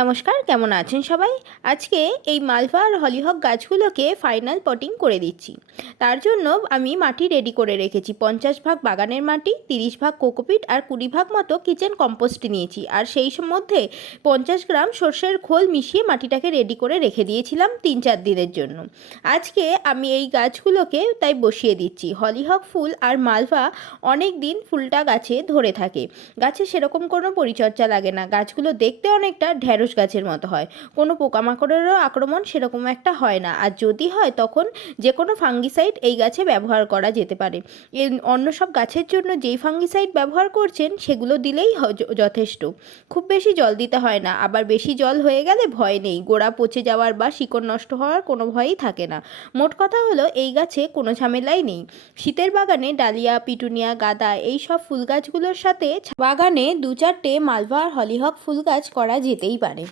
নমস্কার, কেমন আছেন সবাই? আজকে এই মালভা আর হলিহক গাছগুলোকে ফাইনাল পটিং করে দিচ্ছি। তার জন্য আমি মাটি রেডি করে রেখেছি। পঞ্চাশ ভাগ বাগানের মাটি, তিরিশ ভাগ কোকোপিট আর কুড়ি ভাগ মতো কিচেন কম্পোস্ট নিয়েছি। আর সেই মধ্যে পঞ্চাশ গ্রাম সর্ষের খোল মিশিয়ে মাটিটাকে রেডি করে রেখে দিয়েছিলাম তিন চার দিনের জন্য। আজকে আমি এই গাছগুলোকে তাই বসিয়ে দিচ্ছি। হলিহক ফুল আর মালভা অনেক দিন ফুলটা গাছে ধরে থাকে। গাছে সেরকম কোনো পরিচর্যা লাগে না। গাছগুলো দেখতে অনেকটা ঢ্যাঁড়স গাছের মতো হয়। কোনো পোকামাকড়েরও আক্রমণ সেরকম একটা হয় না। আর যদি হয়, তখন যে কোনো ফাঙ্গিসাইড এই গাছে ব্যবহার করা যেতে পারে। অন্য সব গাছের জন্য যেই ফাঙ্গিসাইড ব্যবহার করছেন, সেগুলো দিলেই যথেষ্ট। খুব বেশি জল দিতে হয় না। আবার বেশি জল হয়ে গেলে ভয় নেই। গোড়া পচে যাওয়ার বা শিকড় নষ্ট হওয়ার কোনো ভয়ই থাকে না। মোট কথা হলো, এই গাছে কোনো ঝামেলাই নেই। শীতের বাগানে ডালিয়া, পিটুনিয়া, গাঁদা এই সব ফুল গাছগুলোর সাথে বাগানে দু চারটে মালভা আর হলিহক ফুল গাছ করা যেতেই Buddy.